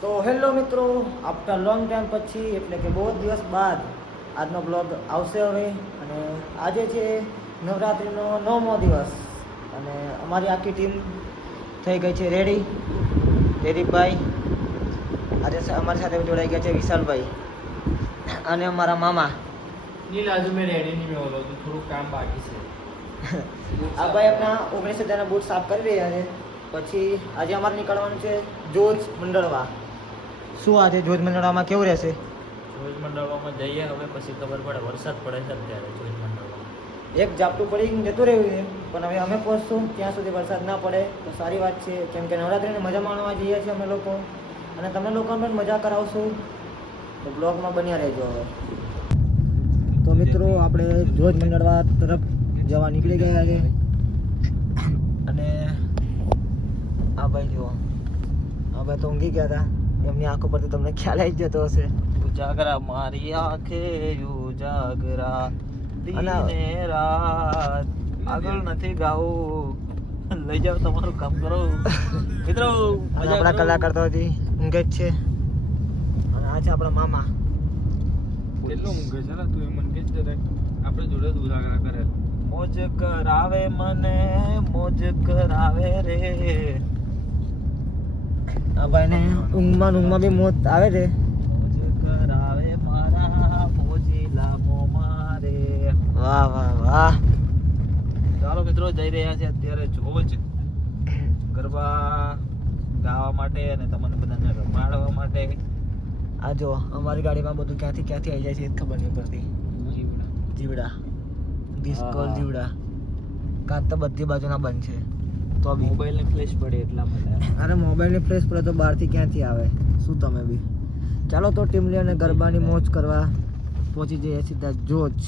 તો હેલો મિત્રો, after long time પછી એટલે કે બહુ દિવસ બાદ આજનો બ્લોગ આવશે હવે. અને આજે છે નવરાત્રિનો 9મો દિવસ અને અમારી આખી ટીમ થઈ ગઈ છે રેડી. દિલીપભાઈ આજે અમારી સાથે જોડાઈ ગયા છે, વિશાલભાઈ અને અમારા મામા. નીલ આજુ મેં રેડી નહીં મેં બોલો થોડું કામ બાકી છે. આ ભાઈ આપણા 19,000 બૂટ સાફ કરી રહ્યા છે. પછી આજે અમારે નીકળવાનું છે જોજ મંડળવા. શું આજે જોજ મંડળવામાં કેવું રહેશે? જોજ મંડળવામાં જઈએ હવે, પછી ખબર પડે. વરસાદ પડે છે અત્યારે જોજ મંડળમાં. એક ઝાપટું પડી જતું રહ્યું છે, પણ હવે અમે પહોંચશું ત્યાં સુધી વરસાદ ના પડે તો સારી વાત છે, કેમ કે નવરાત્રિની મજા માણવા જઈએ છીએ અમે લોકો, અને તમે લોકો પણ મજા કરાવશું. તો બ્લોગમાં બન્યા રહેજો. હવે તો મિત્રો આપણે જોજ મંડળવા તરફ જવા નીકળી ગયા છે. અને આ ભાઈ જુઓ, આ ભાઈ તો ઊંઘી ગયા હતા, એમની આંખો પરથી તમને ખ્યાલ આવી જતો હશે. ઉજાગરા મારી આંખે ઉજાગરા દિને રાત. આગળ નથી ગાવું, લઈ જાઓ તમારું કામ કરો મિત્રો. આપણા કલાકાર તો હજી ઊંઘે જ છે. અને આ છે આપણા મામા. કેટલું ઊંઘે છે ને તું, એ મને કે આપણે જોડે જ ઉજાગરા કરે. મોજ કરાવે મને, મોજ કરાવે રે. આ ભાઈને ઊંઘમાં બી મોત આવે છે. મોજ કરાવે મારા મોજીલા મોમારે. વાહ વાહ વાહ. ચાલો મિત્રો, જઈ રહ્યા છે અત્યારે જોજ ગરબા ગાવા માટે અને તમને બધાને રમાડવા માટે. આ જો અમારી ગાડીમાં બધું ક્યાંથી આવી જાય છે એ જ ખબર નહીં પડતી. જીવડા ડિસ્કોલ જીવડા કાં તો બધી બાજુના બંધ છે. તો બી મોબાઈલની ફ્લેશ પડે એટલા માટે. અરે મોબાઈલની ફ્લેશ પડે તો બહારથી ક્યાંથી આવે? શું તમે બી. ચાલો તો ટીમ લઈને ગરબાની મોજ કરવા પહોંચી જઈએ સીધા જોજ.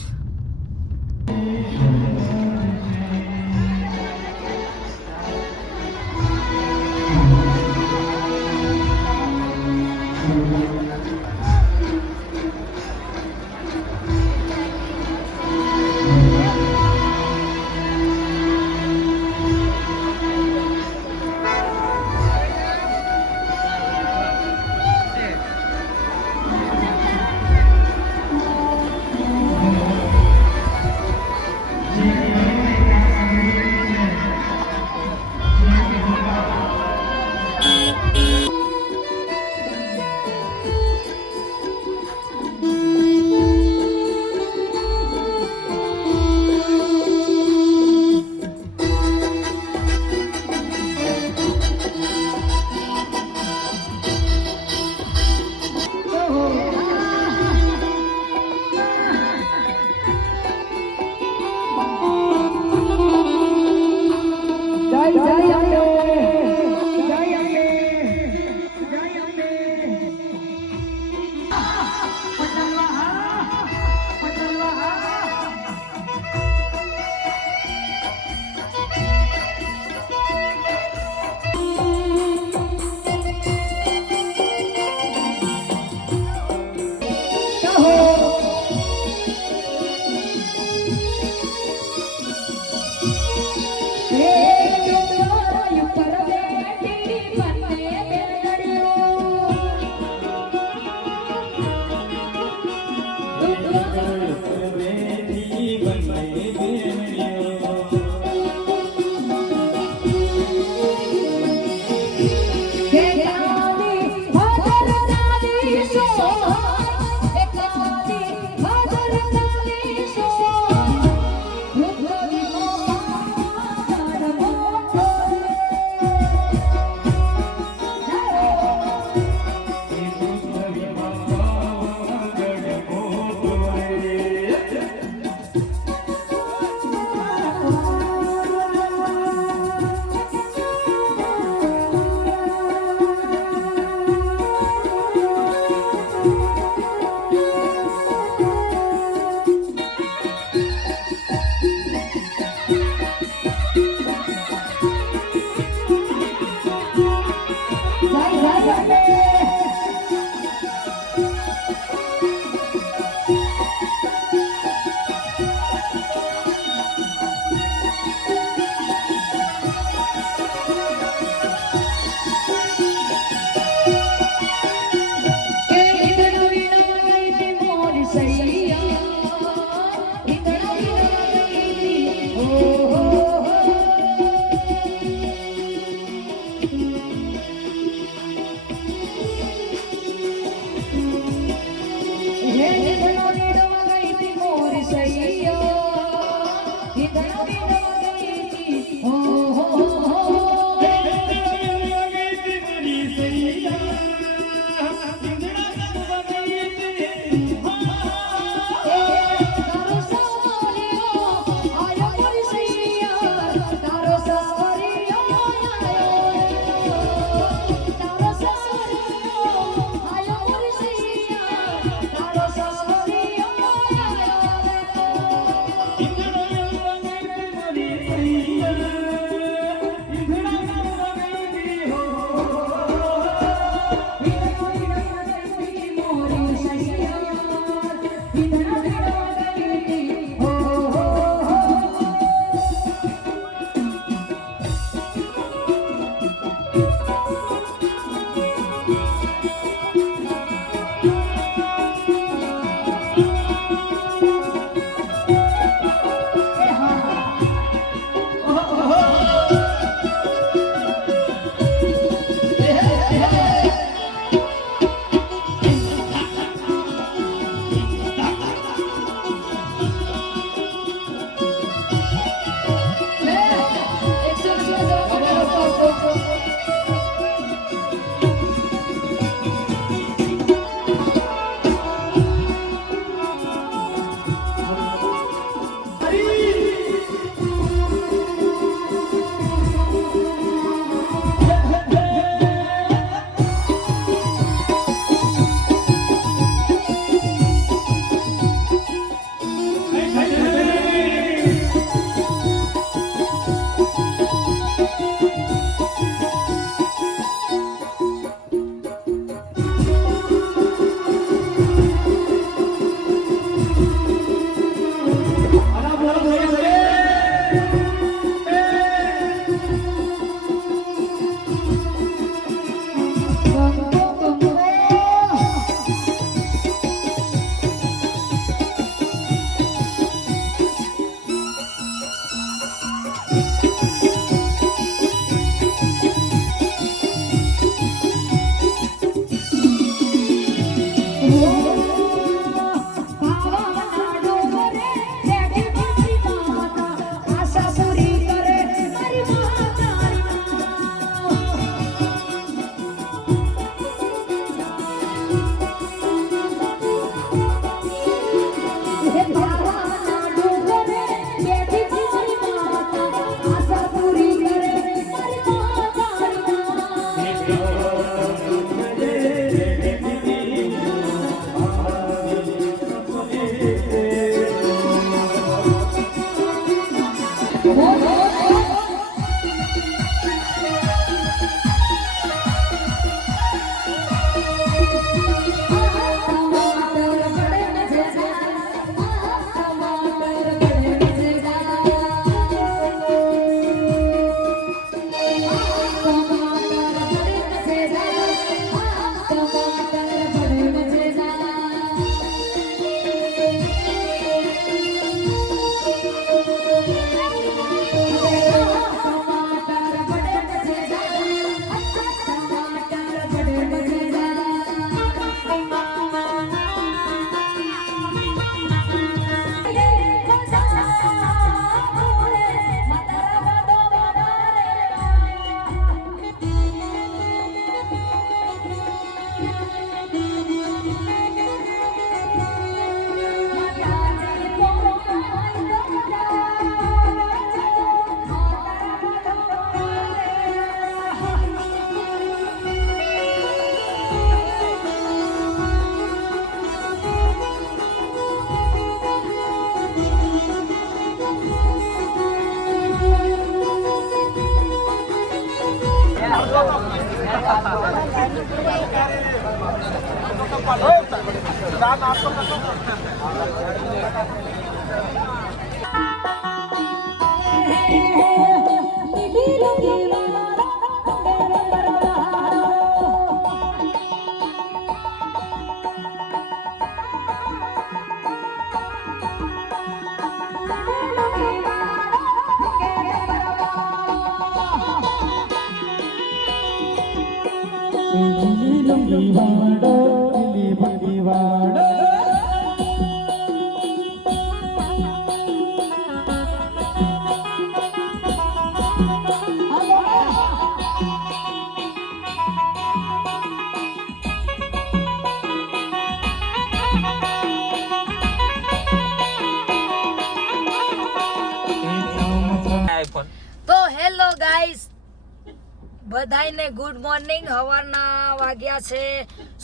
બધાયને ગુડ મોર્નિંગ. સવારના વાગ્યા છે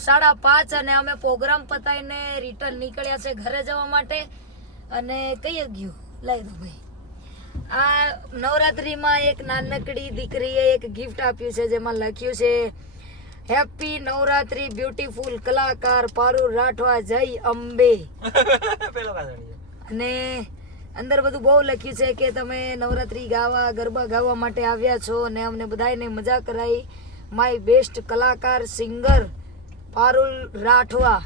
5:30 અને અમે પ્રોગ્રામ પતાવીને રિટર્ન નીકળ્યા છે ઘરે જવા માટે. અને કઈ ગયું લઈ દો ભાઈ. આ નવરાત્રીમાં એક નાનકડી દીકરીએ એક ગિફ્ટ આપ્યું છે જેમાં લખ્યું છે હેપી નવરાત્રી બ્યુટીફુલ કલાકાર પારુલ રાઠવા જય અંબે. અને અંદર બધું બહુ લખ્યું છે કે તમે નવરાત્રી ગાવા ગરબા ગાવા માટે આવ્યા છો અને અમને બધાને મજા કરાઈ. માય બેસ્ટ કલાકાર સિંગર પારુલ રાઠવા.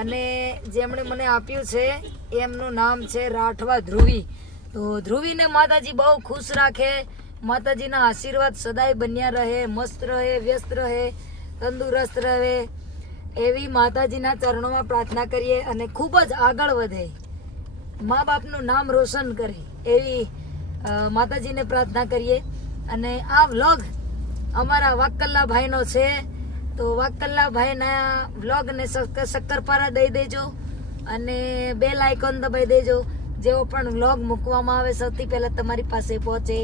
અને જેમણે મને આપ્યું છે એમનું નામ છે રાઠવા ધ્રુવી. તો ધ્રુવીને માતાજી બહુ ખુશ રાખે, માતાજીના આશીર્વાદ સદાય બન્યા રહે, મસ્ત રહે, વ્યસ્ત રહે, તંદુરસ્ત રહે એવી માતાજીના ચરણોમાં પ્રાર્થના કરીએ અને ખૂબ જ આગળ વધે, મા બાપનું નામ રોશન કરે એવી માતાજીને પ્રાર્થના કરીએ. અને આ વ્લોગ અમારા વાકલ્લા ભાઈનો છે, તો વાકલ્લા ભાઈના વ્લોગને શક્કરપારા દઈ દેજો અને બેલ આઇકોન દબાઈ દેજો. જેવો પણ વ્લોગ મૂકવામાં આવે સૌથી પહેલા તમારી પાસે પહોંચે.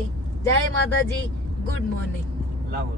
જય માતાજી, ગુડ મોર્નિંગ. લાવો